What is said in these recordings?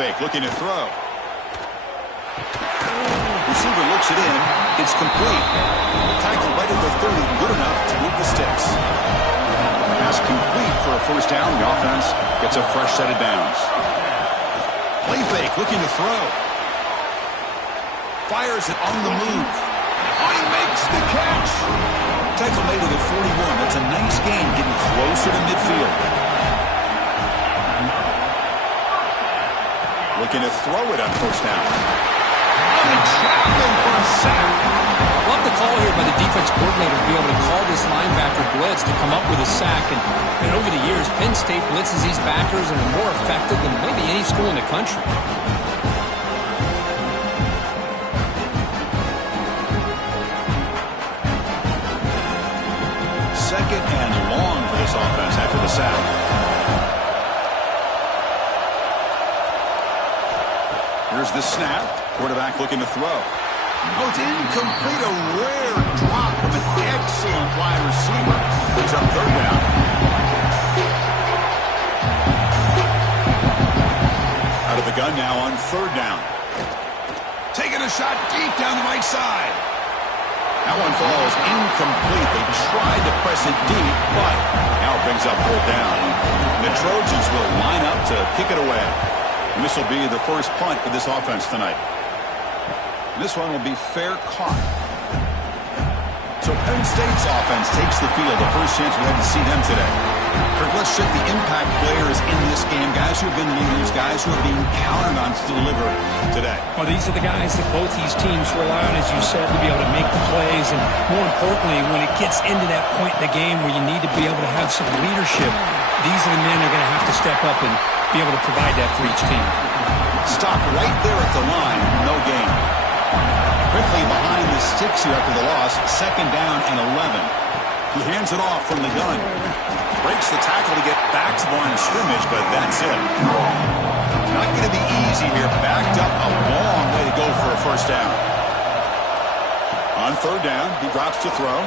fake, looking to throw. Receiver looks it in. It's complete. Tackle right at the 30, good enough to move the sticks. Pass complete for a first down. The offense gets a fresh set of downs. Play fake, looking to throw. Fires it on the move. Oh, he makes the catch. Tackle made it at 41. That's a nice gain, getting closer to midfield. Looking to throw it on first down. And Chapman for a sack. Love the call here by the defense coordinator to be able to call this linebacker blitz to come up with a sack. And over the years, Penn State blitzes these backers and are more effective than maybe any school in the country. Second and long for this offense after the sack. Here's the snap. Quarterback looking to throw. Oh, it's incomplete. A rare drop from an excellent wide receiver. It's up third down. Out of the gun now on third down. Taking a shot deep down the right side. That one falls incomplete. They tried to press it deep, but now it brings up fourth down. The Trojans will line up to kick it away. And this will be the first punt for this offense tonight. This one will be fair caught. So Penn State's offense takes the field. The first chance we had to see them today. Kirk, let's check the impact players in this game. Guys who have been leaders, guys who are being counted on to deliver today. Well, these are the guys that both these teams rely on, as you said, to be able to make the plays. And more importantly, when it gets into that point in the game where you need to be able to have some leadership, these are the men that are going to have to step up and be able to provide that for each team. Stop right there at the line. No gain. Quickly behind the sticks here after the loss. Second down and 11. He hands it off from the gun. Breaks the tackle to get back to the line of scrimmage, but that's it. Not going to be easy here. Backed up a long way to go for a first down. On third down, he drops to throw.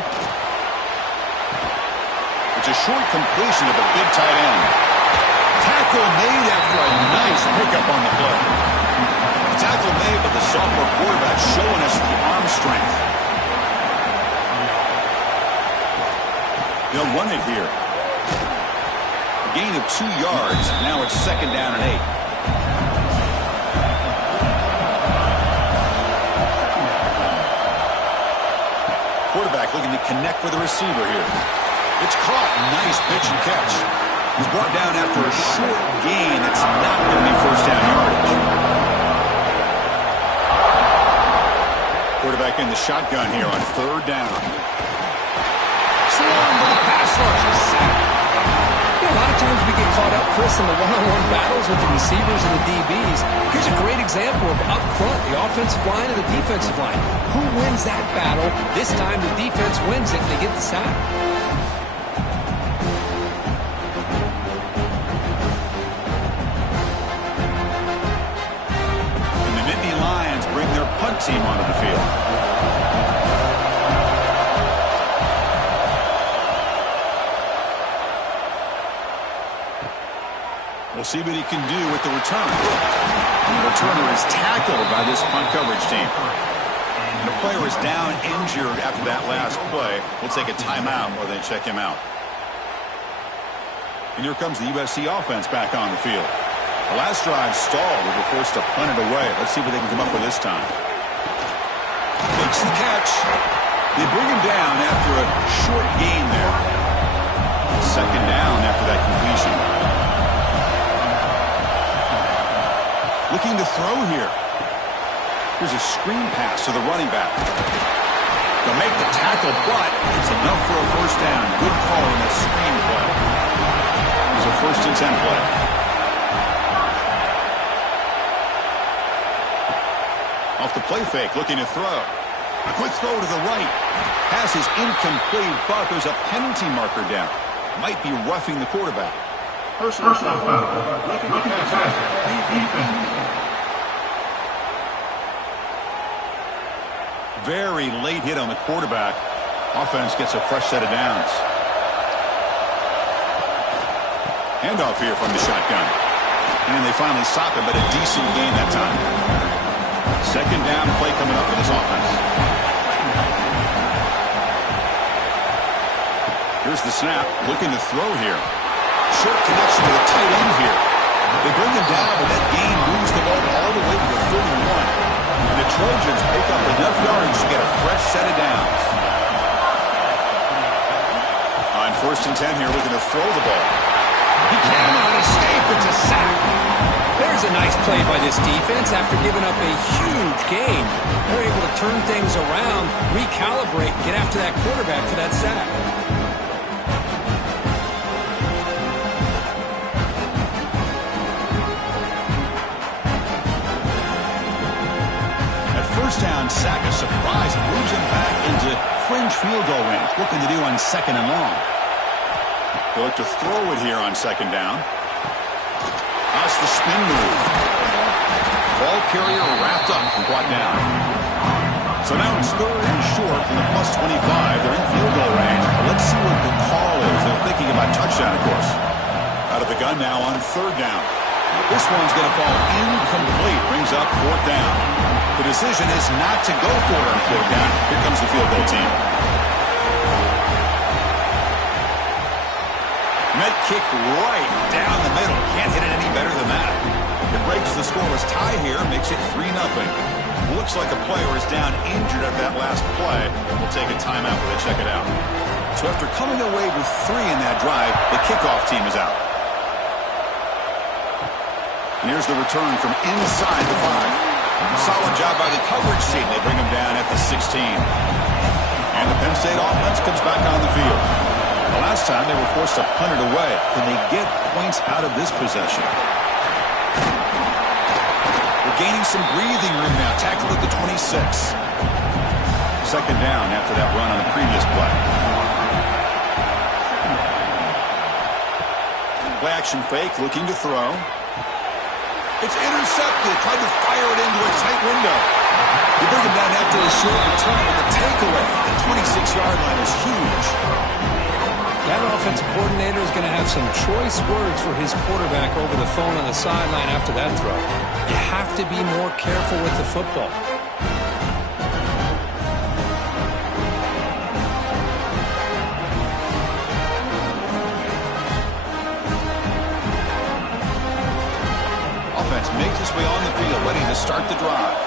It's a short completion of the big tight end. Tackle made after a nice pickup on the play. The tackle made, but the sophomore quarterback showing us the arm strength. They'll run it here. A gain of 2 yards. Now it's second down and 8. Quarterback looking to connect with the receiver here. It's caught. Nice pitch and catch. He's brought down after a short gain. It's not going to be first down yardage. Quarterback in the shotgun here on third down. Swarm with a pass rush. Sack. A lot of times we get caught up, Chris, in the one-on-one battles with the receivers and the DBs. Here's a great example of up front, the offensive line and the defensive line. Who wins that battle? This time the defense wins it and they get the sack. Punt team onto the field. We'll see what he can do with the return. And the returner is tackled by this punt coverage team. And the player is down injured after that last play. We'll take a timeout while they check him out. And here comes the USC offense back on the field. The last drive stalled. We were forced to punt it away. Let's see what they can come up with this time. Makes the catch. They bring him down after a short gain there. Second down after that completion. Looking to throw here. Here's a screen pass to the running back. They'll make the tackle, but it's enough for a first down. Good call in that screen play. It was a 1st and 10 play. Off the play fake, looking to throw. A quick throw to the right. Pass is incomplete, but there's a penalty marker down. Might be roughing the quarterback. Personal foul. Very late hit on the quarterback. Offense gets a fresh set of downs. Handoff here from the shotgun. And they finally stop him, but a decent gain that time. Second down play coming up for this offense. Here's the snap, looking to throw here. Short connection to the tight end here. They bring him down, but that gain moves the ball all the way to the 31. And the Trojans pick up enough yards to get a fresh set of downs. On 1st and 10 here, looking to throw the ball. He cannot escape. It's a sack. There's a nice play by this defense after giving up a huge gain. They're able to turn things around, recalibrate, get after that quarterback for that sack. At first down, sack a surprise and moves him back into fringe field goal range. Looking to do on 2nd and long. They look to throw it here on 2nd down. That's the spin move. Ball carrier wrapped up and brought down. So now it's 3rd and short from the +25. They're in field goal range. Let's see what the call is. They're thinking about touchdown, of course. Out of the gun now on 3rd down. This one's going to fall incomplete. Brings up 4th down. The decision is not to go for it on 4th down. Here comes the field goal team. Net kick right down the middle. Can't hit it any better than that. It breaks the scoreless tie here, makes it 3-0. Looks like a player is down injured at that last play. We'll take a timeout while they check it out. So after coming away with 3 in that drive, the kickoff team is out. And here's the return from inside the 5. Solid job by the coverage team. They bring him down at the 16. And the Penn State offense comes back on the field. The last time they were forced to punt it away. Can they get points out of this possession? They're gaining some breathing room now. Tackled at the 26. 2nd down after that run on the previous play. Play action fake, looking to throw. It's intercepted. Tried to fire it into a tight window. You bring him down after the short return, but the takeaway at the 26-yard line is huge. That offensive coordinator is going to have some choice words for his quarterback over the phone on the sideline after that throw. You have to be more careful with the football. Offense makes its way on the field, ready to start the drive.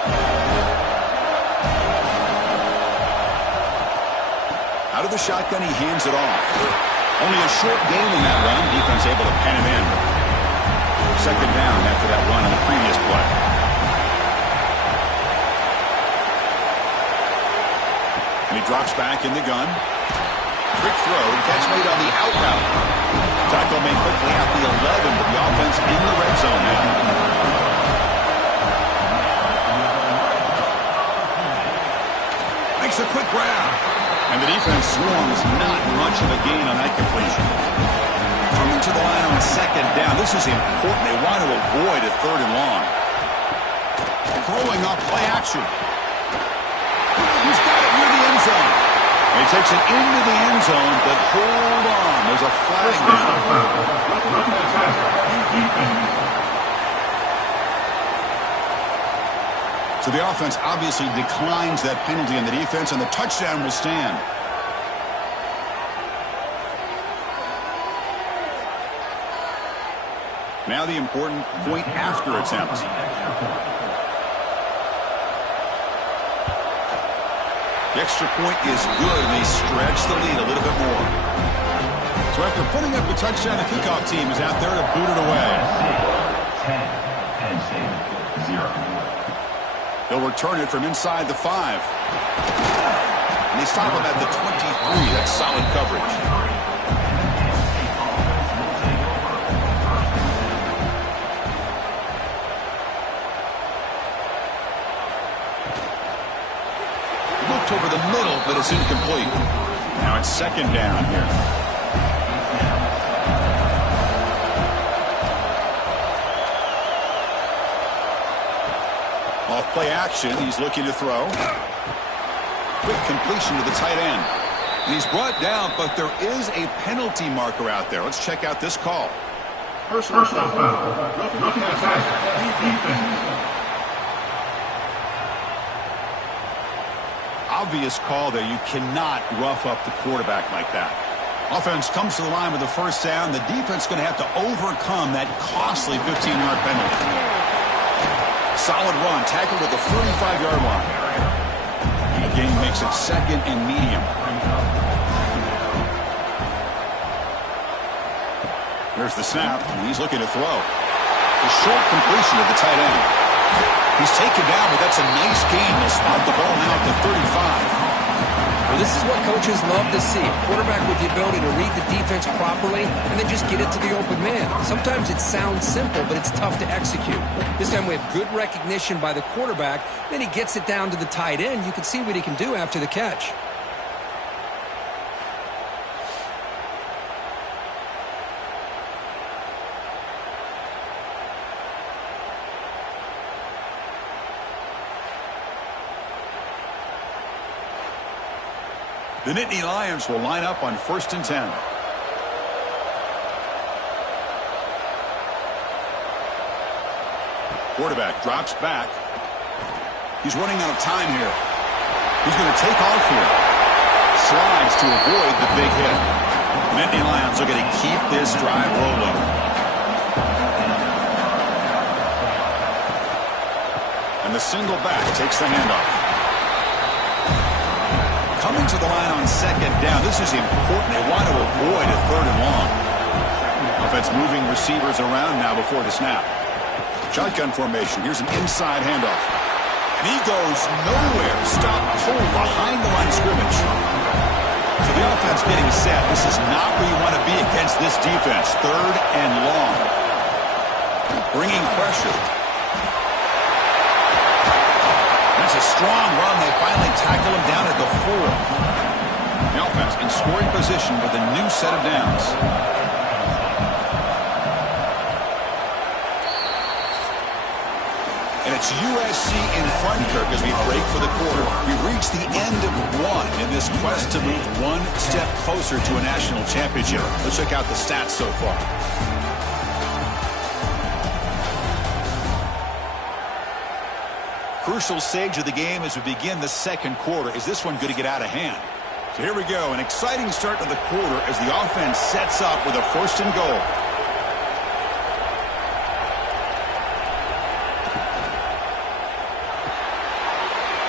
Out of the shotgun, he hands it off. Only a short gain in that run. Defense able to pen him in. 2nd down after that run on the previous play. And he drops back in the gun. Quick throw. Catch made on the out route. Tackle made quickly at the 11, but the offense in the red zone now. Makes a quick grab. And the defense swarms not much of a gain on that completion. Coming to the line on 2nd down. This is important. They want to avoid a 3rd and long. Throwing off play action. He's got it near the end zone. And he takes it into the end zone, but hold on. There's a flag down. So the offense obviously declines that penalty in the defense, and the touchdown will stand. Now the important point after attempt. The extra point is good, and they stretch the lead a little bit more. So after putting up a touchdown, the kickoff team is out there to boot it away. 10, Penn State, 0. They'll return it from inside the 5. And they stop him at the 23. That's solid coverage. Looked over the middle, but it's incomplete. Now it's 2nd down here. Off play action, he's looking to throw. Quick completion to the tight end. And he's brought down, but there is a penalty marker out there. Let's check out this call. Personal foul. Roughing the passer. Defense. Obvious call there. You cannot rough up the quarterback like that. Offense comes to the line with the first down. The defense going to have to overcome that costly 15-yard penalty. Solid run, tackled at the 35-yard line. The game makes it 2nd and medium. There's the snap, and he's looking to throw. The short completion of the tight end. He's taken down, but that's a nice gain. They'll spot the ball now at the 35. Well, this is what coaches love to see. A quarterback with the ability to read the defense properly and then just get it to the open man. Sometimes it sounds simple, but it's tough to execute. This time we have good recognition by the quarterback. Then he gets it down to the tight end. You can see what he can do after the catch. The Nittany Lions will line up on 1st and 10. Quarterback drops back. He's running out of time here. He's going to take off here. Slides to avoid the big hit. Nittany Lions are going to keep this drive rolling. And the single back takes the handoff. Coming to the line on 2nd down. This is important. They want to avoid a 3rd and long. Offense moving receivers around now before the snap. Shotgun formation. Here's an inside handoff. And he goes nowhere. Stop cold behind the line of scrimmage. So the offense getting set. This is not where you want to be against this defense. 3rd and long. Bringing pressure. That's a strong run. They finally tackle him down at the 4. The offense in scoring position with a new set of downs. And it's USC in front, Kirk, as we break for the quarter. We reach the end of 1 in this quest to move 1 step closer to a national championship. Let's check out the stats so far. Crucial stage of the game as we begin the 2nd quarter. Is this one going to get out of hand? So here we go. An exciting start to the quarter as the offense sets up with a 1st and goal.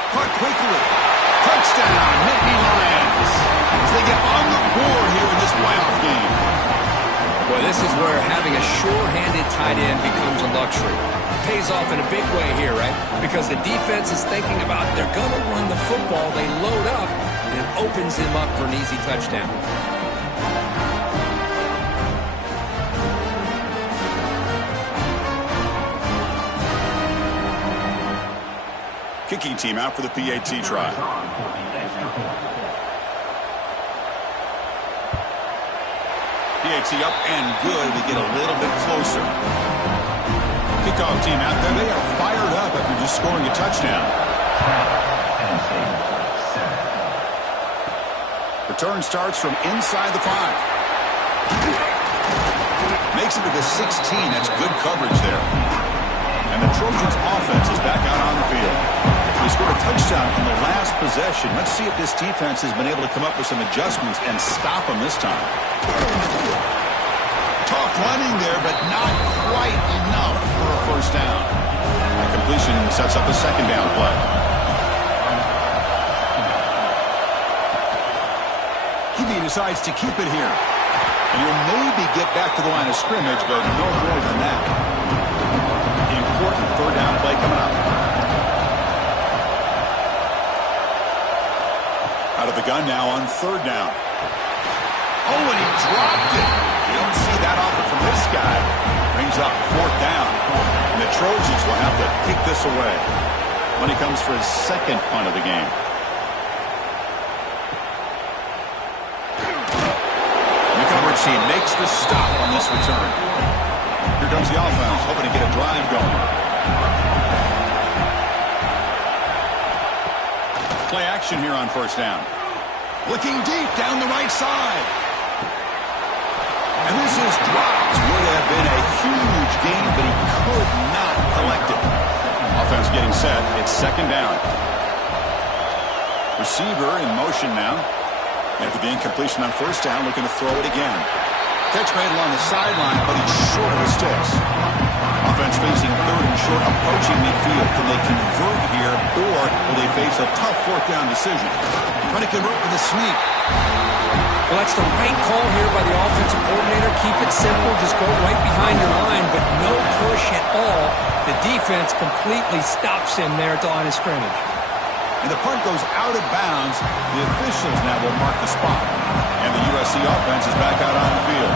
Caught quickly. Touchdown, Nittany Lions. As they get on the board here in this playoff game. Boy, this is where having a sure-handed tight end becomes a luxury. Pays off in a big way here, right? Because the defense is thinking about they're going to run the football. They load up, and it opens him up for an easy touchdown. Kicking team out for the PAT try. PAT up and good. We get a little bit closer. Kickoff team out there. They are fired up after just scoring a touchdown. Return starts from inside the 5. Makes it to the 16. That's good coverage there. And the Trojans offense is back out on the field. They scored a touchdown on the last possession. Let's see if this defense has been able to come up with some adjustments and stop them this time. Tough running there, but not quite enough for a 1st down. The completion sets up a 2nd down play. QB decides to keep it here. And you'll maybe get back to the line of scrimmage, but no more than that. The important 3rd down play coming up. Out of the gun now on 3rd down. Oh, and he dropped it. You don't see that often from this guy. Brings up 4th down. And the Trojans will have to kick this away when he comes for his 2nd punt of the game. The coverage team makes the stop on this return. Here comes the offense, hoping to get a drive going. Play action here on 1st down. Looking deep down the right side. And this is dropped. Would have been a huge gain, but he could not collect it. Offense getting set. It's second down. Receiver in motion now. After the incompletion on first down, looking to throw it again. Catch made along the sideline, but he's short of the sticks. Offense facing third and short, approaching midfield. Can they convert here, or will they face a tough fourth down decision? Trying to convert with a sneak. Well, that's the right call here by the offensive coordinator. Keep it simple. Just go right behind your line, but no push at all. The defense completely stops him there at the line of scrimmage. And the punt goes out of bounds. The officials now will mark the spot. And the USC offense is back out on the field.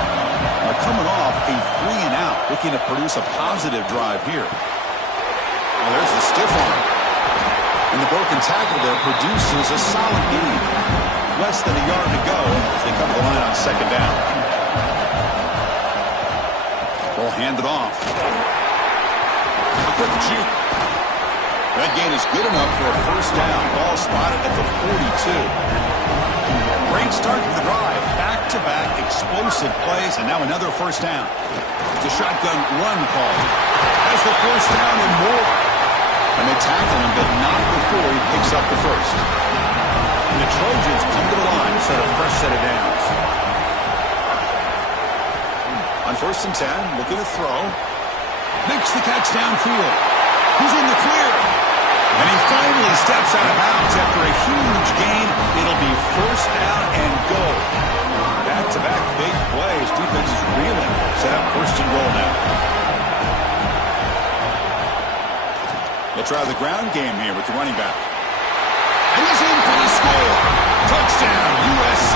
Now coming off a 3-and-out, looking to produce a positive drive here. Well, there's the stiff arm. And the broken tackle there produces a solid gain. Less than a yard to go as they come to the line on second down. Ball handed off. A quick juke. That gain is good enough for a first down. Ball spotted at the 42. Great start to the drive. Back-to-back explosive plays, and now another first down. It's a shotgun run call. Has the first down and more. And they tackle him, but not before he picks up the first. And the Trojans come to the line to set a fresh set of downs. On first and 10, looking to throw. Makes the catch downfield. He's in the clear. And he finally steps out of bounds after a huge gain. It'll be first down and goal. Back-to-back big plays. Defense is reeling. Set up first and goal now. They'll try the ground game here with the running back. And he's in for the score. Touchdown, USC.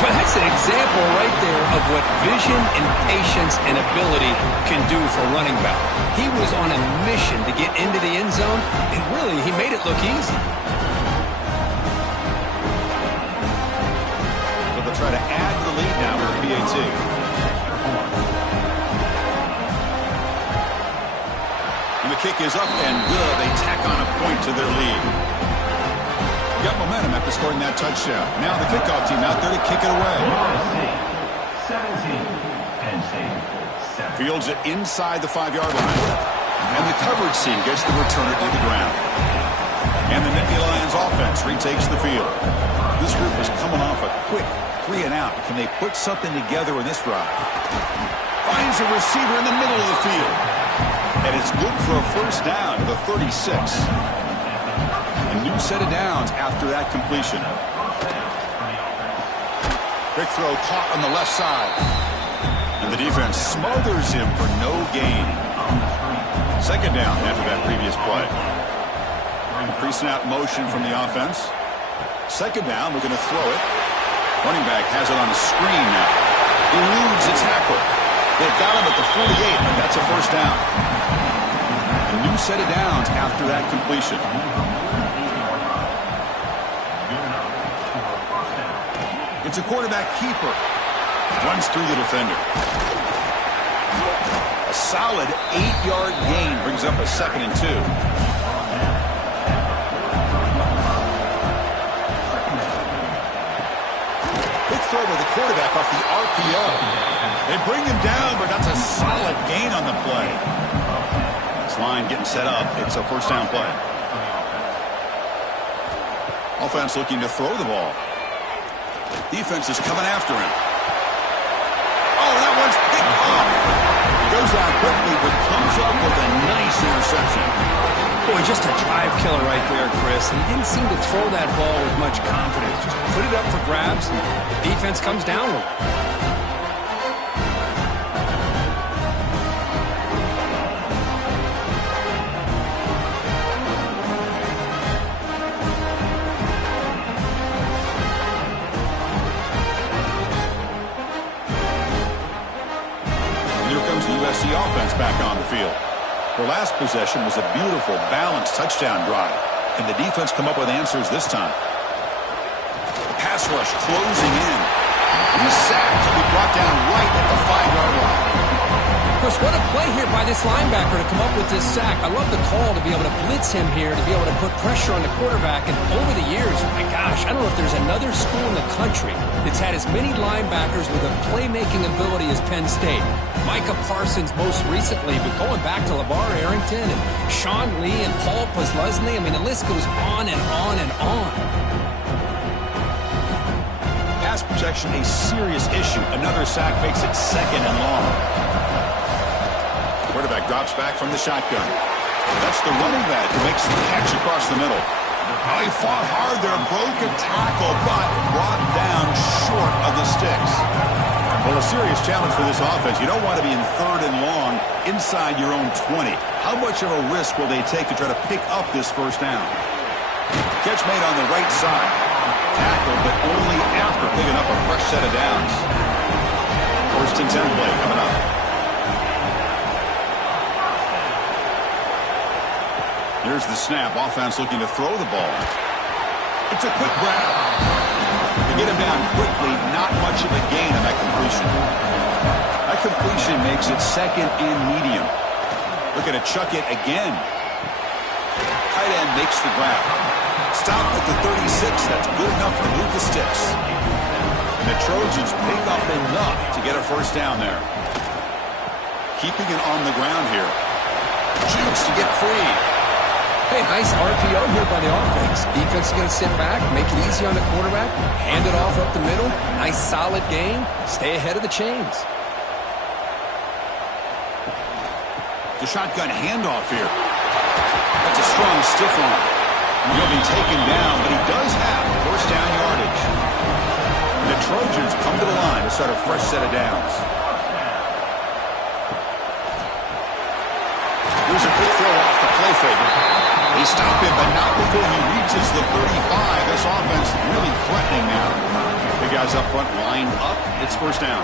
Well, that's an example right there of what vision and patience and ability can do for a running back. He was on a mission to get into the end zone, and really, he made it look easy. So they'll try to add to the lead now with the PAT. And the kick is up and good. They tack on a point to their lead. Got momentum after scoring that touchdown. Now the kickoff team out there to kick it away. Fields it inside the 5-yard line. And the coverage team gets the returner to the ground. And the Nittany Lions offense retakes the field. This group is coming off a quick 3-and-out. Can they put something together in this drive? Finds a receiver in the middle of the field. And it's good for a first down to the 36. A new set of downs after that completion. Quick throw caught on the left side. And the defense smothers him for no gain. Second down after that previous play. Pre-snap motion from the offense. Second down, we're going to throw it. Running back has it on the screen now. Eludes a tackle. They've got him at the 48, and that's a first down. A new set of downs after that completion. It's a quarterback keeper. Runs through the defender. A solid 8-yard gain brings up a 2nd and 2. Quick throw by the quarterback off the RPO. They bring him down, but that's a solid gain on the play. This line getting set up. It's a first down play. Offense looking to throw the ball. Defense is coming after him. Oh, that one's picked off. He goes out quickly, but comes up with a nice interception. Boy, just a drive killer right there, Chris. He didn't seem to throw that ball with much confidence. Just put it up for grabs, and the defense comes down with it. USC offense back on the field. Their last possession was a beautiful, balanced touchdown drive. Can the defense come up with answers this time? Pass rush closing in. He's sacked. He'll be brought down right at the 5-yard line. Chris, what a play here by this linebacker to come up with this sack. I love the call to be able to blitz him here, to be able to put pressure on the quarterback. And over the years, my gosh, I don't know if there's another school in the country that's had as many linebackers with a playmaking ability as Penn State. Micah Parsons most recently, but going back to LeVar Arrington and Sean Lee and Paul Posluszny, I mean, the list goes on and on and on. Pass protection a serious issue. Another sack makes it 2nd and long. Quarterback drops back from the shotgun. That's the running back who makes the catch across the middle. Oh, he fought hard there, broke a tackle, but brought down short of the sticks. Well, a serious challenge for this offense. You don't want to be in 3rd and long inside your own 20. How much of a risk will they take to try to pick up this 1st down? Catch made on the right side. Tackle, but only after picking up a fresh set of downs. 1st and 10 play coming up. Here's the snap. Offense looking to throw the ball. It's a quick grab. To get him down quickly, not much of a gain on that completion. That completion makes it 2nd and medium. Looking to chuck it again. Tight end makes the grab. Stop at the 36. That's good enough to move the sticks. And the Trojans pick up enough to get a 1st down there. Keeping it on the ground here. Jukes to get free. Hey, nice RPO here by the offense. Defense is going to sit back, make it easy on the quarterback, hand it off up the middle. Nice solid game. Stay ahead of the chains. The shotgun handoff here. That's a strong stiff arm. He'll be taken down, but he does have 1st down yardage. And the Trojans come to the line to start a fresh set of downs. Here's a quick throw off the play fake. They stop him, but not before he reaches the 35. This offense really threatening now. The guys up front lined up. It's 1st down.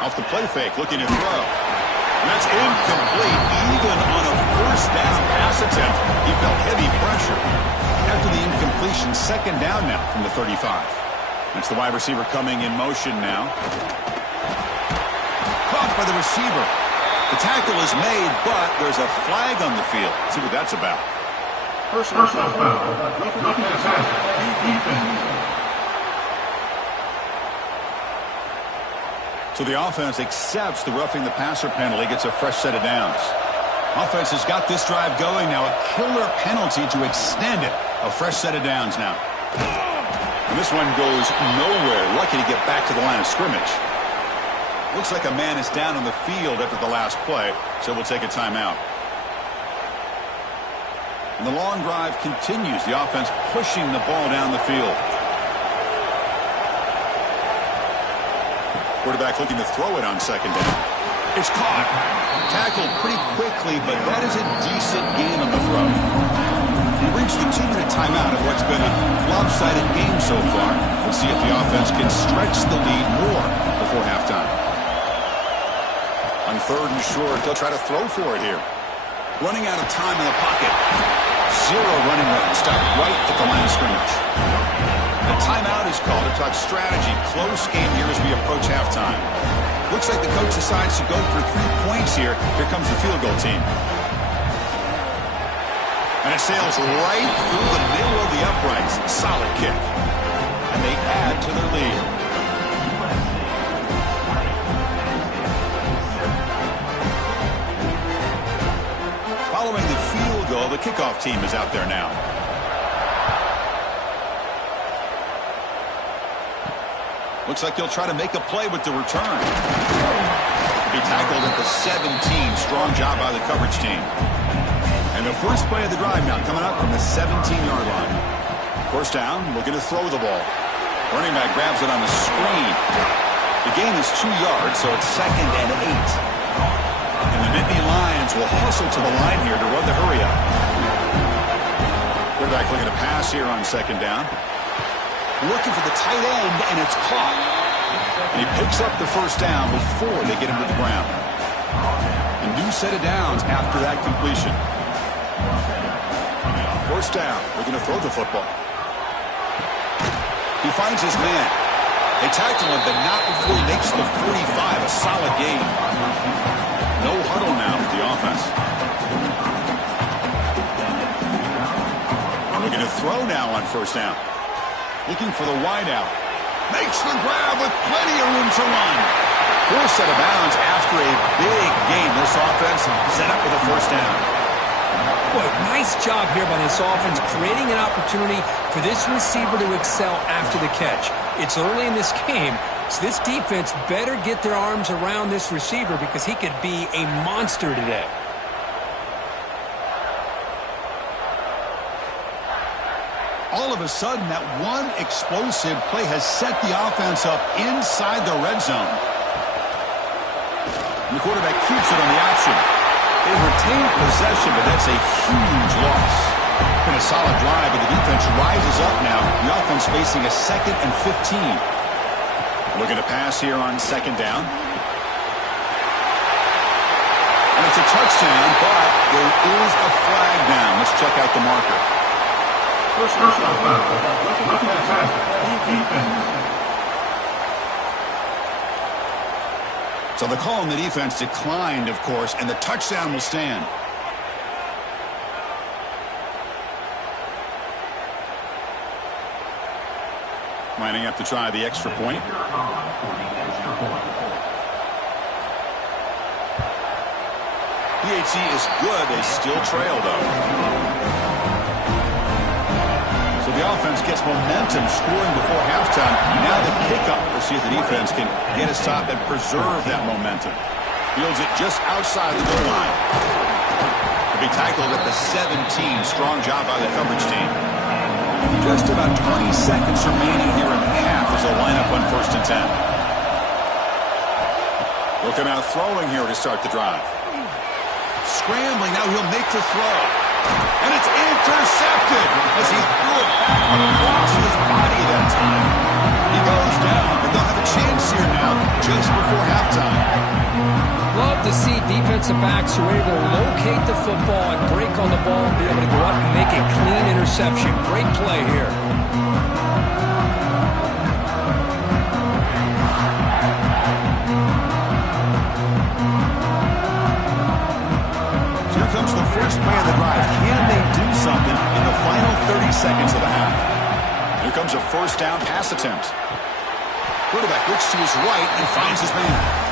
Off the play fake, looking to throw. And that's incomplete. Even on a 1st down pass attempt, he felt heavy pressure. After the incompletion, 2nd down now from the 35. That's the wide receiver coming in motion now. Caught by the receiver. The tackle is made, but there's a flag on the field. Let's see what that's about. Personal foul. Looking to pass. Defense. So the offense accepts the roughing the passer penalty, gets a fresh set of downs. Offense has got this drive going now. A killer penalty to extend it. A fresh set of downs now. And this one goes nowhere. Lucky to get back to the line of scrimmage. Looks like a man is down on the field after the last play, so we'll take a timeout. And the long drive continues. The offense pushing the ball down the field. Quarterback looking to throw it on 2nd down. It's caught. Tackled pretty quickly, but that is a decent gain on the throw. We reached the 2-minute timeout of what's been a lopsided game so far. Let's see if the offense can stretch the lead more before halftime. On 3rd and short, they'll try to throw for it here. Running out of time in the pocket. 0 running room. Stop right at the line of scrimmage. A timeout is called to talk strategy. Close game here as we approach halftime. Looks like the coach decides to go for 3 points here. Here comes the field goal team. And it sails right through the middle of the uprights. Solid kick. And they add to their lead. Following the field goal, the kickoff team is out there now. Looks like they'll try to make a play with the return. He tackled at the 17. Strong job by the coverage team. And the first play of the drive now coming up from the 17-yard line. 1st down, looking to throw the ball. Running back grabs it on the screen. The gain is 2 yards, so it's 2nd and 8. And the Nittany Lions will hustle to the line here to run the hurry up. Quarterback looking to pass here on 2nd down. Looking for the tight end, and it's caught. And he picks up the 1st down before they get him to the ground. A new set of downs after that completion. 1st down, looking to throw the football. He finds his man. They tackle him, but not before he makes the 45. A solid gain. No huddle now for the offense. Looking to throw now on first down. Looking for the wide out. Makes the grab with plenty of room to run. Forced out of bounds after a big gain. This offense set up with a first down. Boy, nice job here by this offense, creating an opportunity for this receiver to excel after the catch. It's early in this game, so this defense better get their arms around this receiver because he could be a monster today. All of a sudden, that one explosive play has set the offense up inside the red zone. And the quarterback keeps it on the option. They retain possession, but that's a huge loss. Been a solid drive, but the defense rises up now. The offense facing a 2nd and 15. Looking to pass here on second down. And it's a touchdown, but there is a flag down. Let's check out the marker. First down, looking at pass, defense. So the call on the defense declined, of course, and the touchdown will stand. Lining up to try the extra point. PHC is good. They still trail, though. So the offense gets momentum, scoring before halftime. Now the kickoff. We'll see if the defense can get a stop and preserve that momentum. Fields it just outside the goal line. To be tackled at the 17. Strong job by the coverage team. Just about 20 seconds remaining here in the half as they'll line up on 1st and 10. Looking out throwing here to start the drive. Scrambling, now he'll make the throw. And it's intercepted as he threw it back across his body that time. He goes down, but they'll have a chance here now just before halftime. Love to see defensive backs who are able to locate the football and break on the ball and be able to go up and make a clean interception. Great play here. So here comes the first play of the drive. Can they do something in the final 30 seconds of the half? Here comes a first down pass attempt. Quarterback looks to his right and finds his man.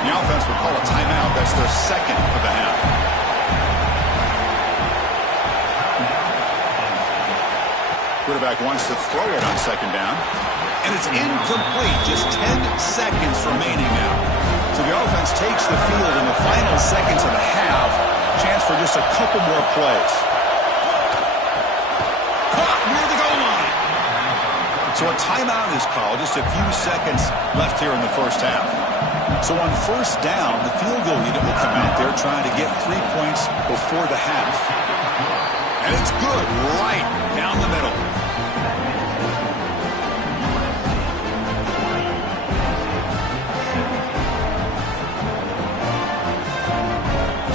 The offense will call a timeout. That's their 2nd of the half. Quarterback wants to throw it on 2nd down. And it's incomplete. Just 10 seconds remaining now. So the offense takes the field in the final seconds of the half. Chance for just a couple more plays. Caught near the goal line. So a timeout is called. Just a few seconds left here in the first half. So on 1st down, the field goal unit will come out there trying to get 3 points before the half. And it's good right down the middle.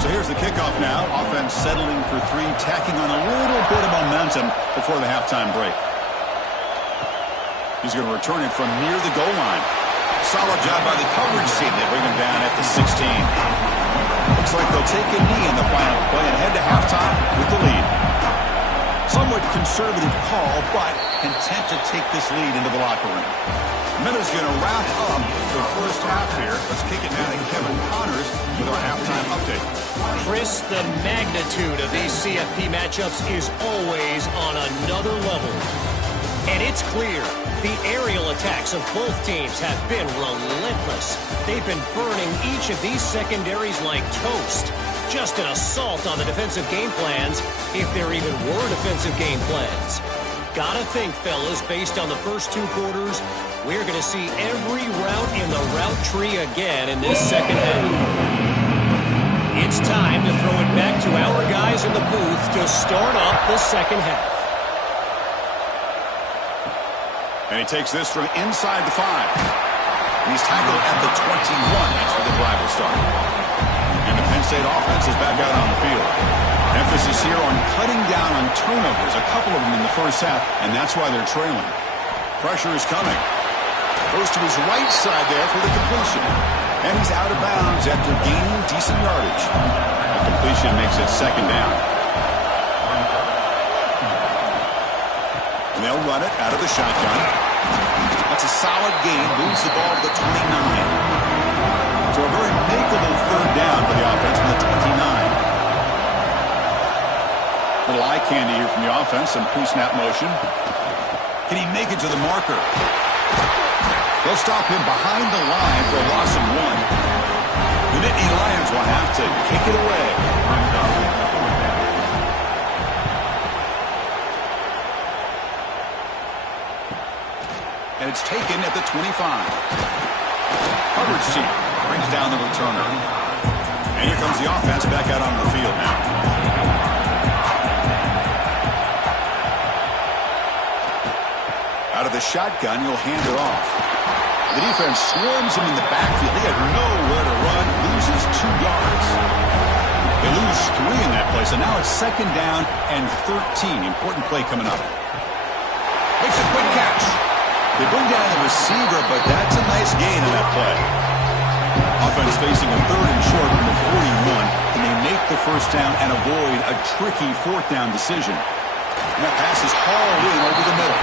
So here's the kickoff now. Offense settling for 3, tacking on a little bit of momentum before the halftime break. He's going to return it from near the goal line. Solid job by the coverage team. They bring him down at the 16. Looks like they'll take a knee in the final play and head to halftime with the lead. Somewhat conservative call, but content to take this lead into the locker room. Minute's going to wrap up the first half here. Let's kick it now to Kevin Connors with our halftime update. Chris, the magnitude of these CFP matchups is always on another level. And it's clear, the aerial attacks of both teams have been relentless. They've been burning each of these secondaries like toast. Just an assault on the defensive game plans, if there even were defensive game plans. Gotta think, fellas, based on the first 2 quarters, we're going to see every route in the route tree again in this second half. It's time to throw it back to our guys in the booth to start up the second half. And he takes this from inside the 5. And he's tackled at the 21. That's where the drive will start. And the Penn State offense is back out on the field. Emphasis here on cutting down on turnovers, a couple of them in the first half, and that's why they're trailing. Pressure is coming. Goes to his right side there for the completion. And he's out of bounds after gaining decent yardage. The completion makes it second down. And they'll run it out of the shotgun. That's a solid gain. Moves the ball to the 29. So a very makeable third down for the offense from the 29. Little eye candy here from the offense. Some pre-snap motion. Can he make it to the marker? They'll stop him behind the line for a loss of 1. The Nittany Lions will have to kick it away. And it's taken at the 25. Hubbard's team brings down the returner. And here comes the offense back out on the field now. Out of the shotgun, he'll hand it off. The defense swarms him in the backfield. He had nowhere to run, loses 2 yards. They lose 3 in that play, so now it's second down and 13. Important play coming up. Makes a quick catch. They bring down the receiver, but that's a nice gain on that play. Offense facing a 3rd and short from the 41, and they make the first down and avoid a tricky 4th down decision. And that pass is hauled in over the middle.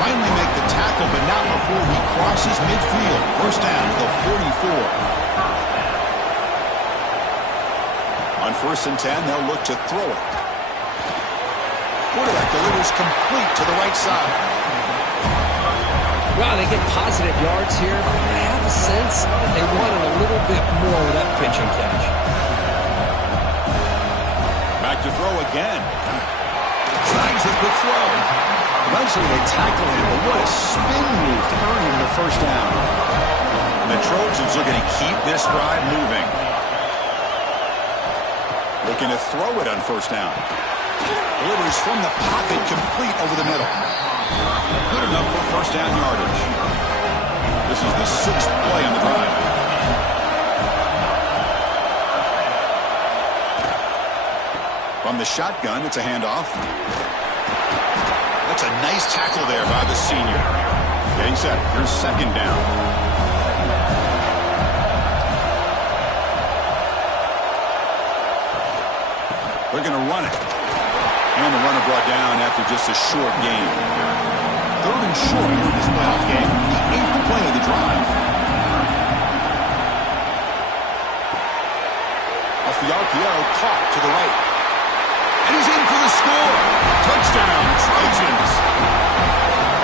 Finally make the tackle, but not before he crosses midfield. First down to the 44. On 1st and 10, they'll look to throw it. Quarterback delivers complete to the right side. Wow, they get positive yards here. I have a sense that they wanted a little bit more with that pitch and catch. Back to throw again. Signs a good throw. Eventually they tackle him, but what a spin move to earn him the first down. And the Trojans looking to keep this drive moving. Looking to throw it on first down. Delivers from the pocket, complete over the middle. Good enough for first down yardage. This is the 6th play on the drive. From the shotgun, it's a handoff. That's a nice tackle there by the senior. Getting set. Here's second down. They're going to run it. And the runner brought down after just a short gain. 3rd and short here in this playoff game. The 8th play of the drive. Off the RPO, caught to the right. And he's in for the score. Touchdown, Trojans.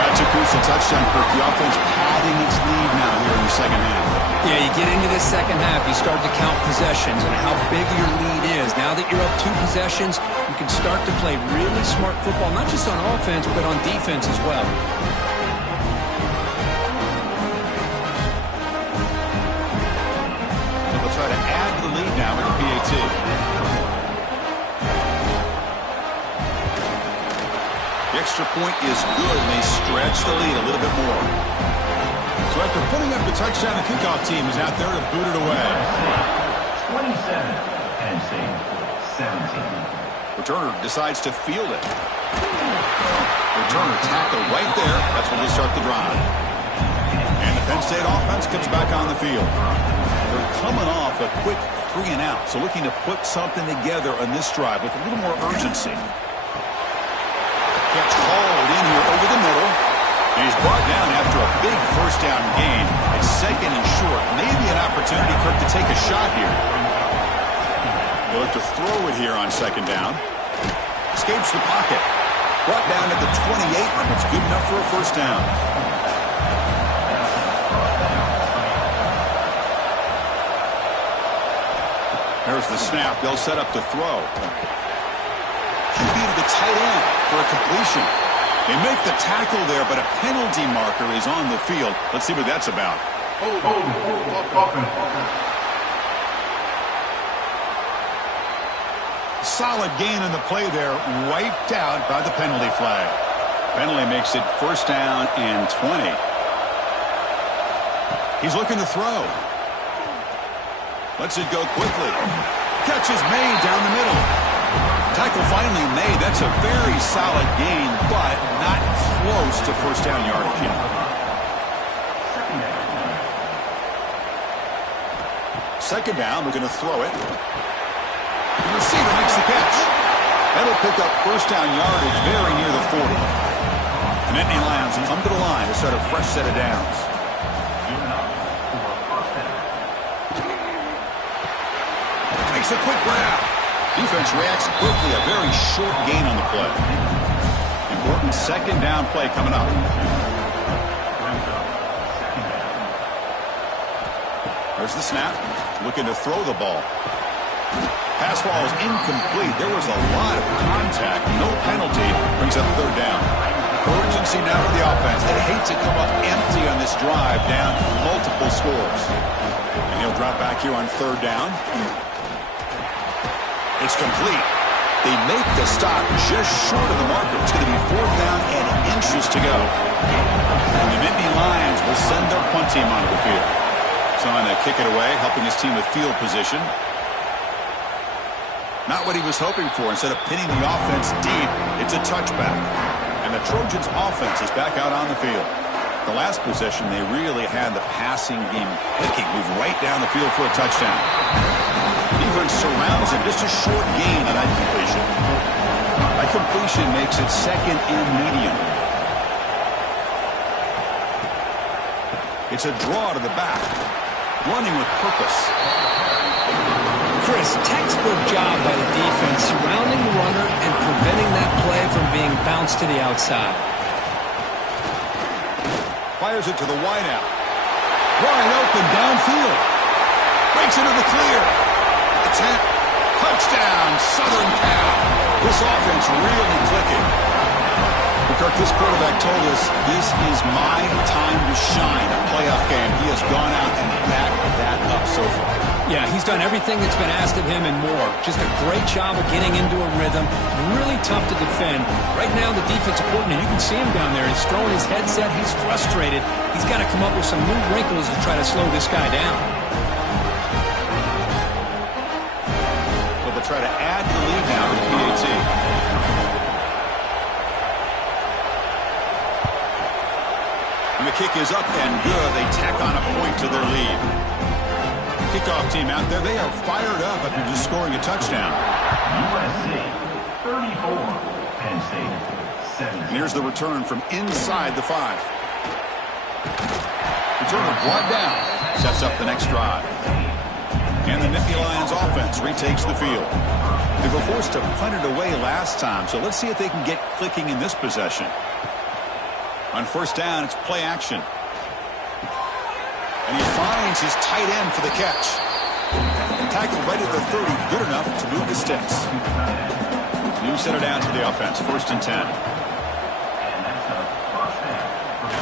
That's a crucial touchdown, Kirk. The offense padding its lead now here in the second half. Yeah, you get into this second half, you start to count possessions and how big your lead is. Now that you're up 2 possessions, you can start to play really smart football, not just on offense, but on defense as well. They'll try to add to the lead now with the PAT. The extra point is good, and they stretch the lead a little bit more. So after putting up the touchdown, the kickoff team is out there to boot it away. 27, Penn State, 17. Returner decides to field it. Returner tackle right there. That's when they start the drive. And the Penn State offense comes back on the field. They're coming off a quick 3 and out, so looking to put something together on this drive with a little more urgency. Catch hauled in here over the middle. And he's brought down after a big first down gain. It's second and short. Maybe an opportunity, Kirk, to take a shot here. They look to throw it here on second down. Escapes the pocket. Brought down at the 28, and it's good enough for a first down. There's the snap. They'll set up to throw. QB to the tight end for a completion. They make the tackle there, but a penalty marker is on the field. Let's see what that's about. Solid gain in the play there, wiped out by the penalty flag. Penalty makes it first down and 20. He's looking to throw. Lets it go quickly. Catch is made down the middle. Tackle finally made. That's a very solid gain, but not close to first down yardage yet. second down. We're going to throw it. The receiver makes the catch. That'll pick up first down yardage very near the 40. The Nittany Lions come to the line to start a fresh set of downs. Makes a quick grab. Defense reacts quickly. A very short gain on the play. Important second down play coming up. There's the snap. Looking to throw the ball. Pass ball is incomplete. There was a lot of contact. No penalty. Brings up third down. Urgency now for the offense. They hate to come up empty on this drive, down multiple scores. And he'll drop back here on third down. It's complete. They make the stop just short of the marker. It's going to be fourth down and inches to go. And the Nittany Lions will send their punt team onto the field. Trying to kick it away, helping his team with field position. Not what he was hoping for. Instead of pinning the offense deep, it's a touchback. And the Trojans' offense is back out on the field. The last possession, they really had the passing game clicking. Moved right down the field for a touchdown. Defense surrounds him. Just a short gain on that completion. That completion makes it second and medium. It's a draw to the back. Running with purpose. Chris, textbook job by the defense surrounding the runner and preventing that play from being bounced to the outside. Fires it to the wideout. Wide open downfield. Breaks into the clear. The 10. Touchdown, Southern Cal. This offense really clicking. Kirk, this quarterback told us this is my time to shine, a playoff game. He has gone out and backed that up so far. Yeah, he's done everything that's been asked of him and more. Just a great job of getting into a rhythm. Really tough to defend. Right now, the defensive coordinator, you can see him down there. He's throwing his headset. He's frustrated. He's got to come up with some new wrinkles to try to slow this guy down. So they'll try to add the lead now to the PAT. And the kick is up and good. They tack on a point to their lead. Kickoff team out there. They are fired up after just scoring a touchdown. USC 34, Penn State 7. And here's the return from inside the 5. Returner brought down. Sets up the next drive. And the Nittany Lions offense retakes the field. They were forced to punt it away last time, so let's see if they can get clicking in this possession. On first down, it's play action. And he finds his tight end for the catch. Tackle right at the 30, good enough to move the sticks. New set it down to the offense, first and 10.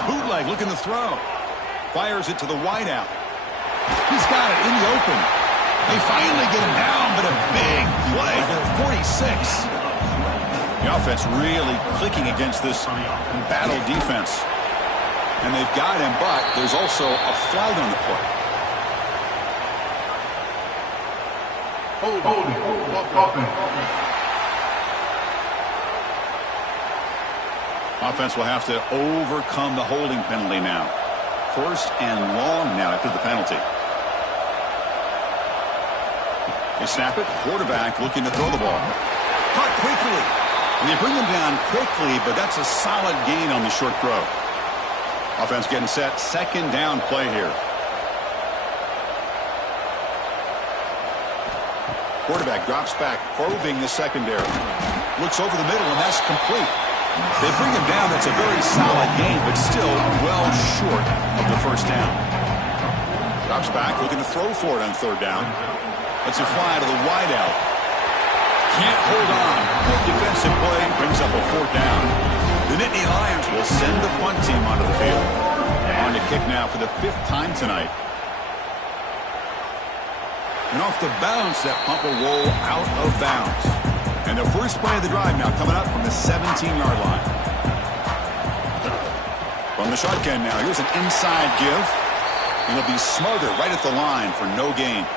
Bootleg looking to throw. Fires it to the wideout. He's got it in the open. They finally get him down, but a big play for 46. The offense really clicking against this battle defense. And they've got him, but there's also a flag on the play. Offense will have to overcome the holding penalty now. First and long now after the penalty. They snap it. Quarterback looking to throw the ball. Caught quickly. And they bring him down quickly, but that's a solid gain on the short throw. Offense getting set. Second down play here. Quarterback drops back, probing the secondary. Looks over the middle, and that's complete. They bring him down. That's a very solid gain, but still well short of the first down. Drops back, looking to throw for it on third down. Lets it fly to the wideout. Can't hold on. Good defensive play. Brings up a fourth down. The Nittany Lions will send the punt team onto the field. On to kick now for the 5th time tonight. And off the bounce, that punt will roll out of bounds. And the first play of the drive now coming up from the 17-yard line. From the shotgun now, here's an inside give. And it'll be Smother right at the line for no gain.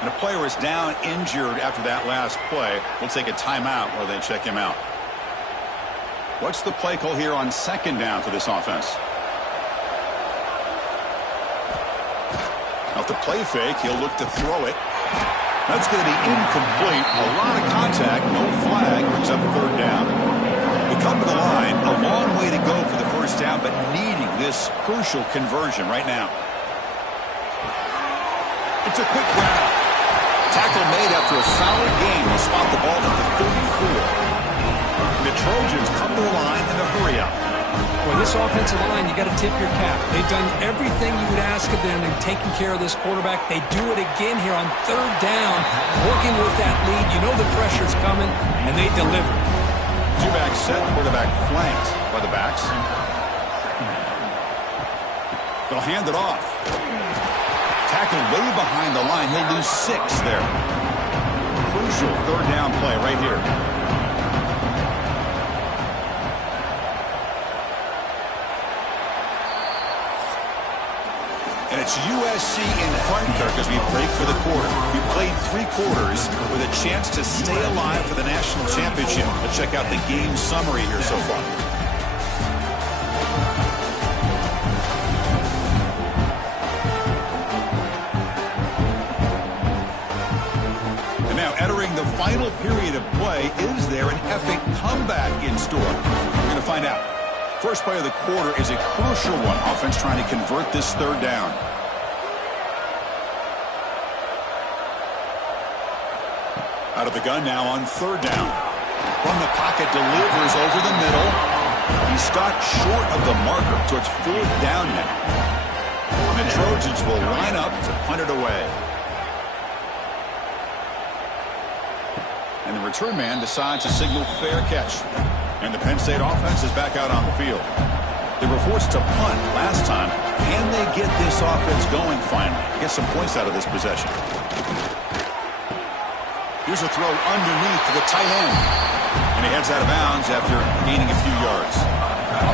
And a player is down injured after that last play. We'll take a timeout while they check him out. What's the play call here on second down for this offense? Off the play fake, he'll look to throw it. That's going to be incomplete. A lot of contact, no flag, brings up third down. We come to the line, a long way to go for the first down, but needing this crucial conversion right now. It's a quick grab. Tackle made after a solid gain. They spot the ball at the 34. The Trojans come to the line in a hurry up. Well, this offensive line, you got to tip your cap. They've done everything you would ask of them in taking care of this quarterback. They do it again here on third down, working with that lead. You know the pressure's coming, and they deliver. Two-back set, quarterback flanked by the backs. They'll hand it off. Tackled way behind the line. He'll lose 6 there. Crucial third down play right here. And it's USC in front here because we break for the quarter. We played 3 quarters with a chance to stay alive for the national championship. Let's check out the game summary here so far. And now entering the final period of play, is there an epic comeback in store? We're going to find out. First play of the quarter is a crucial one. Offense trying to convert this third down. Out of the gun now on third down. From the pocket, delivers over the middle. He's stopped short of the marker, so it's fourth down now. And the Trojans will line up to punt it away. And the return man decides to signal fair catch. And the Penn State offense is back out on the field. They were forced to punt last time. Can they get this offense going finally? Get some points out of this possession. Here's a throw underneath to the tight end. And he heads out of bounds after gaining a few yards.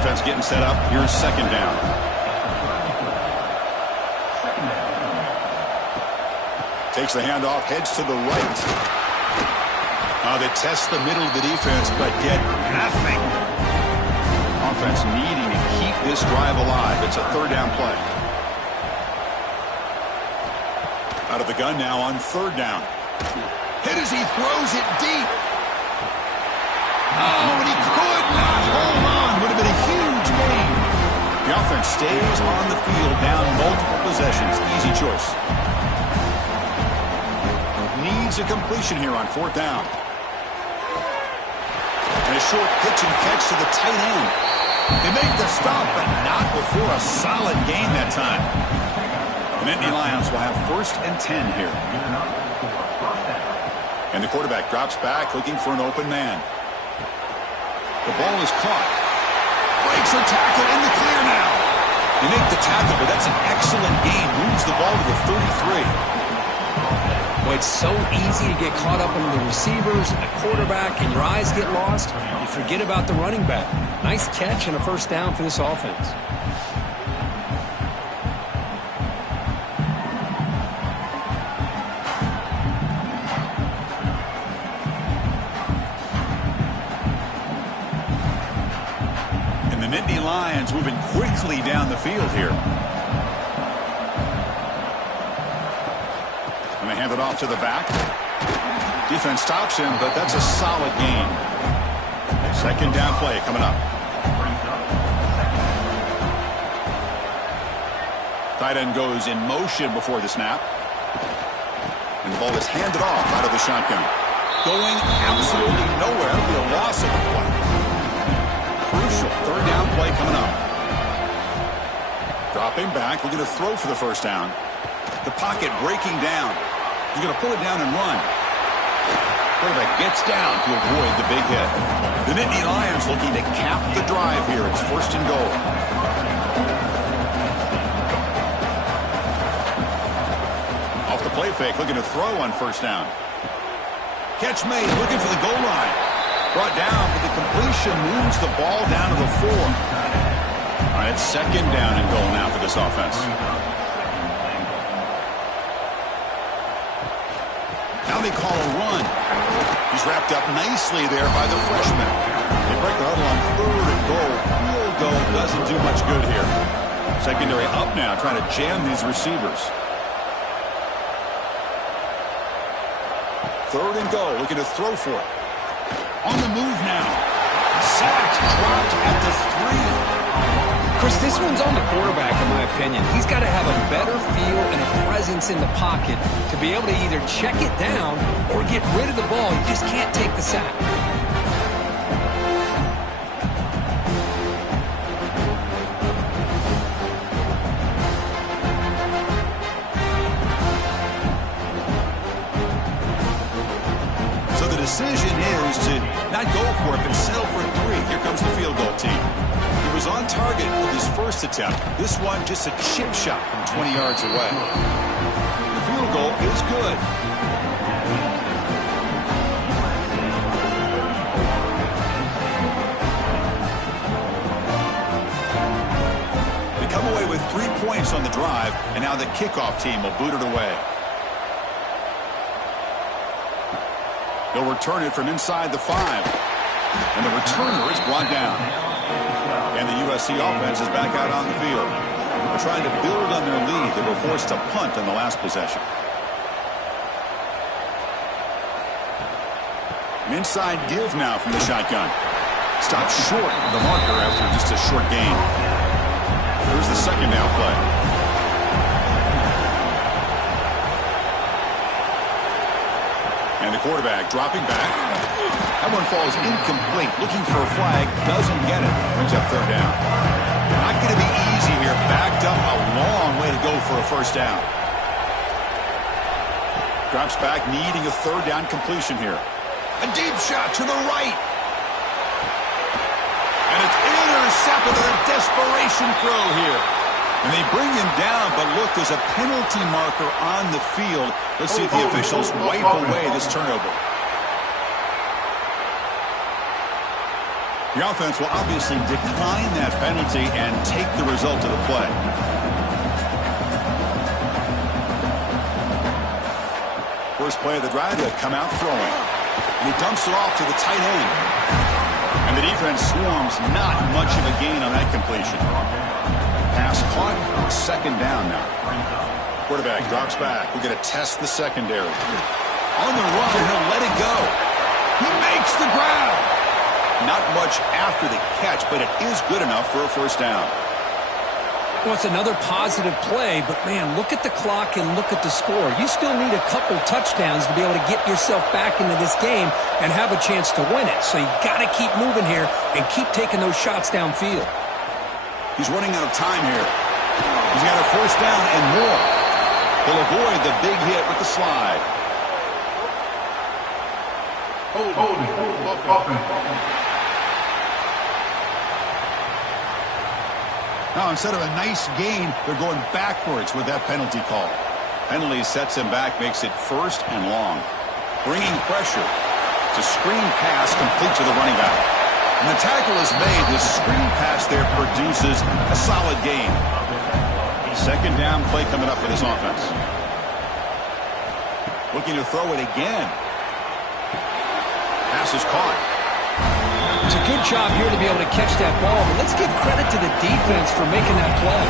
Offense getting set up. Here's second down. Takes the handoff, heads to the right. They test the middle of the defense, but get nothing. Offense needing to keep this drive alive. It's a third down play. Out of the gun now on third down. Hit as he throws it deep. Oh, and he could not hold on. Would have been a huge gain. The offense stays on the field, down multiple possessions. Easy choice. Needs a completion here on fourth down. And a short pitch and catch to the tight end. They make the stop, but not before a solid gain that time. The Nittany Lions will have 1st and 10 here. And the quarterback drops back, looking for an open man. The ball is caught. Breaks a tackle in the clear now. They make the tackle, but that's an excellent gain. Moves the ball to the 33. Well, it's so easy to get caught up in the receivers and the quarterback, and your eyes get lost. You forget about the running back. Nice catch and a first down for this offense. And the Nittany Lions moving quickly down the field here. And they hand it off to the back. Defense stops him, but that's a solid gain. Second down play coming up. Tight end goes in motion before the snap. And the ball is handed off out of the shotgun. Going absolutely nowhere. It'll be a loss of the play. Crucial third down play coming up. Dropping back, looking to throw for the first down. The pocket breaking down. He's going to pull it down and run. Quarterback gets down to avoid the big hit. The Nittany Lions looking to cap the drive here. It's 1st and goal. Off the play fake, looking to throw on first down. Catch made, looking for the goal line. Brought down, but the completion moves the ball down to the 4. All right, it's second down and goal now for this offense. Now they call a run. He's wrapped up nicely there by the freshman. They break the huddle on 3rd and goal. Field goal doesn't do much good here. Secondary up now, trying to jam these receivers. 3rd and goal, looking to throw for it. On the move now. Sacked, dropped at the 3. Chris, this one's on the quarterback, in my opinion. He's got to have a better feel and a presence in the pocket to be able to either check it down or get rid of the ball. You just can't take the sack. So the decision is to not go for it, but settle for 3. Here comes the field goal team. He was on target with his first attempt. This one just a chip shot from 20 yards away. The field goal is good. They come away with 3 points on the drive, and now the kickoff team will boot it away. They'll return it from inside the 5. And the returner is brought down. And the USC offense is back out on the field. They're trying to build on their lead. They were forced to punt on the last possession. An inside give now from the shotgun. Stopped short of the marker after just a short gain. Here's the second down play. And the quarterback dropping back. That one falls incomplete. Looking for a flag. Doesn't get it. Brings up 3rd down. Not going to be easy here. Backed up a long way to go for a first down. Drops back, needing a 3rd down completion here. A deep shot to the right. And it's intercepted with a desperation throw here. And they bring him down, but look, there's a penalty marker on the field. Let's see if the officials wipe away this turnover. The offense will obviously decline that penalty and take the result of the play. First play of the drive, they'll come out throwing. And he dumps it off to the tight end. And the defense swarms, not much of a gain on that completion. Pass caught, 2nd down now. Quarterback drops back. We're going to test the secondary. On the run, he'll let it go. He makes the grab. Not much after the catch, but it is good enough for a first down. Well, it's another positive play, but, man, look at the clock and look at the score. You still need a couple touchdowns to be able to get yourself back into this game and have a chance to win it. So you got to keep moving here and keep taking those shots downfield. He's running out of time here. He's got a first down and more. He'll avoid the big hit with the slide. Now, instead of a nice gain, they're going backwards with that penalty call. Penalty sets him back, makes it 1st and long. Bringing pressure. It's a screen pass complete to the running back. And the tackle is made. This screen pass there produces a solid gain. 2nd down play coming up for this offense. Looking to throw it again. Pass is caught. It's a good job here to be able to catch that ball, but let's give credit to the defense for making that play.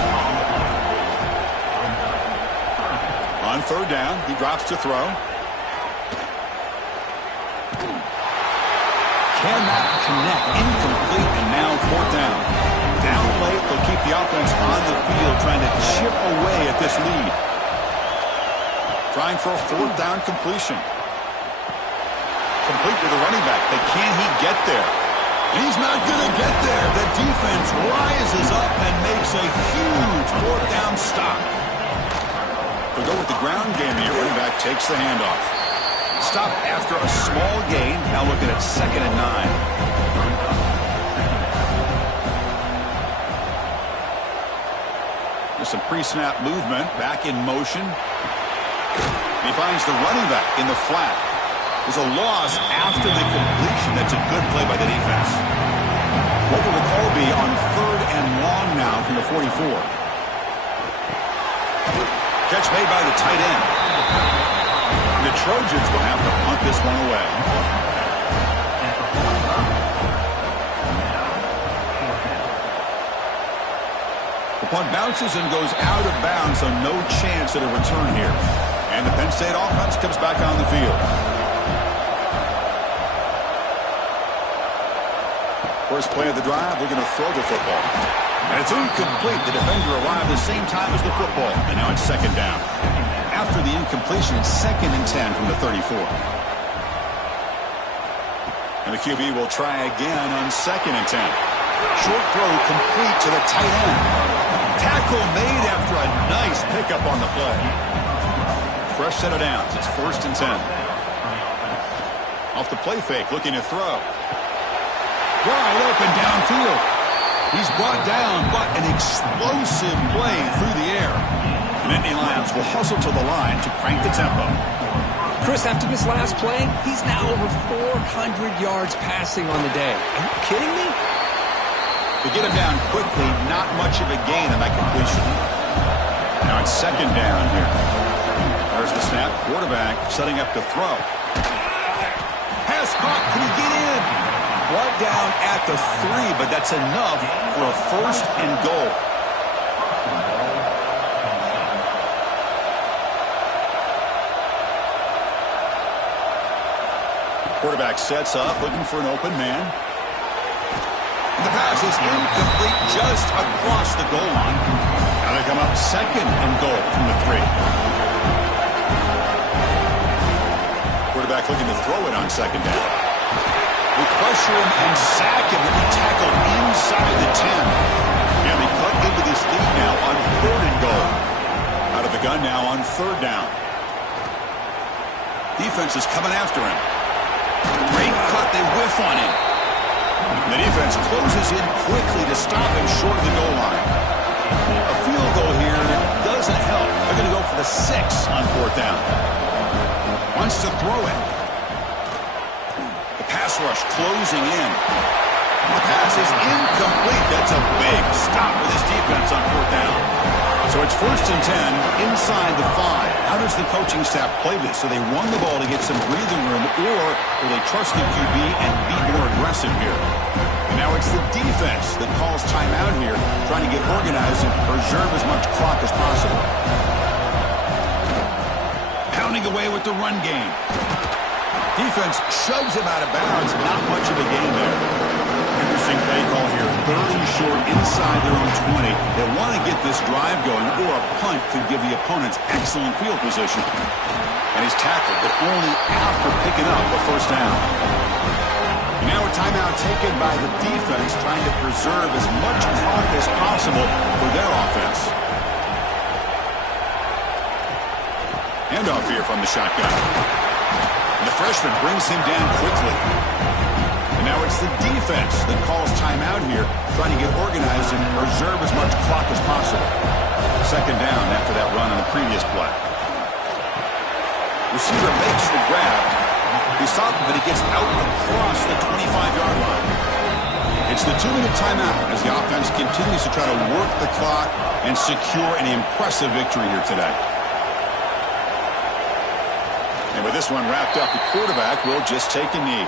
On 3rd down, he drops to throw. Cannot connect. Incomplete, and now 4th down. Down late, they'll keep the offense on the field, trying to chip away at this lead. Trying for a 4th down completion. Complete to the running back, but can he get there? He's not going to get there. The defense rises up and makes a huge 4th down stop. They'll go with the ground game here. Running back takes the handoff. Stop after a small gain. Now looking at 2nd and 9. There's some pre-snap movement. Back in motion. He finds the running back in the flat. There's a loss after the completion. That's a good play by the defense. What will the call be on 3rd and long now from the 44? Catch made by the tight end. The Trojans will have to punt this one away. The punt bounces and goes out of bounds, so no chance at a return here. And the Penn State offense comes back on the field. First play of the drive, they're going to throw the football. And it's incomplete. The defender arrived the same time as the football. And now it's second down. After the incompletion, it's 2nd and 10 from the 34. And the QB will try again on 2nd and 10. Short throw complete to the tight end. Tackle made after a nice pickup on the play. Fresh set of downs. It's 1st and 10. Off the play fake, looking to throw. Wide open downfield. He's brought down, but an explosive play through the air. And Nittany Lions will hustle to the line to crank the tempo. Chris, after this last play, he's now over 400 yards passing on the day. Are you kidding me? To get him down quickly, not much of a gain on that completion. Now it's 2nd down here. There's the snap. Quarterback setting up to throw. Pass caught. Can he get in? Brought down at the 3, but that's enough for a 1st and goal. Quarterback sets up, looking for an open man. And the pass is incomplete just across the goal line. Now they come up 2nd and goal from the 3. Quarterback looking to throw it on 2nd down. We pressure him and sack him and tackle inside the 10. And they cut into this lead now on 3rd and goal. Out of the gun now on 3rd down. Defense is coming after him. Great cut, they whiff on him. And the defense closes in quickly to stop him short of the goal line. A field goal here doesn't help. They're going to go for the 6 on 4th down. Wants to throw it. The pass rush closing in. The pass is incomplete. That's a big stop for this defense on 4th down. So it's 1st and 10 inside the 5. How does the coaching staff play this? So they run the ball to get some breathing room, or will they trust the QB and be more aggressive here? And now it's the defense that calls timeout here, trying to get organized and preserve as much clock as possible. Pounding away with the run game. Defense shoves him out of bounds. Not much of a gain there. Interesting play call here. 3rd and short inside their own 20. They want to get this drive going, or a punt could give the opponents excellent field position. And he's tackled, but only after picking up the 1st down. And now a timeout taken by the defense, trying to preserve as much clock as possible for their offense. Handoff here from the shotgun. And the freshman brings him down quickly. And now it's the defense that calls timeout here, trying to get organized and preserve as much clock as possible. 2nd down after that run on the previous play. Receiver makes the grab. He's stopped, but he gets out across the 25-yard line. It's the 2-minute timeout as the offense continues to try to work the clock and secure an impressive victory here today. And with this one wrapped up, the quarterback will just take a knee.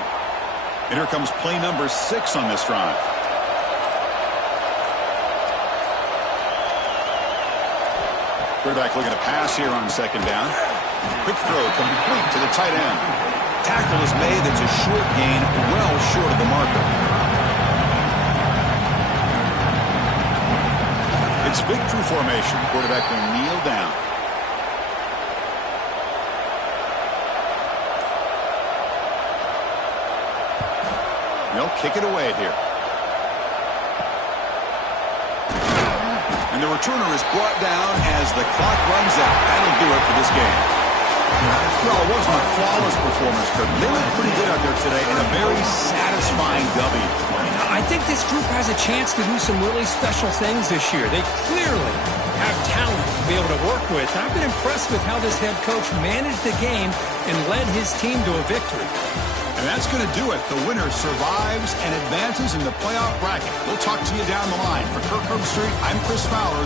And here comes play number 6 on this drive. Quarterback looking to pass here on 2nd down. Quick throw complete to the tight end. Tackle is made. That's a short gain, well short of the marker. It's victory formation. Quarterback will kneel down. They'll kick it away here. And the returner is brought down as the clock runs out. That'll do it for this game. Well, it wasn't a flawless performance, Kirk. They looked pretty good out there today in a very satisfying W. I think this group has a chance to do some really special things this year. They clearly have talent to be able to work with. And I've been impressed with how this head coach managed the game and led his team to a victory. And that's going to do it. The winner survives and advances in the playoff bracket. We'll talk to you down the line. For Kirk Herbstreit, I'm Chris Fowler.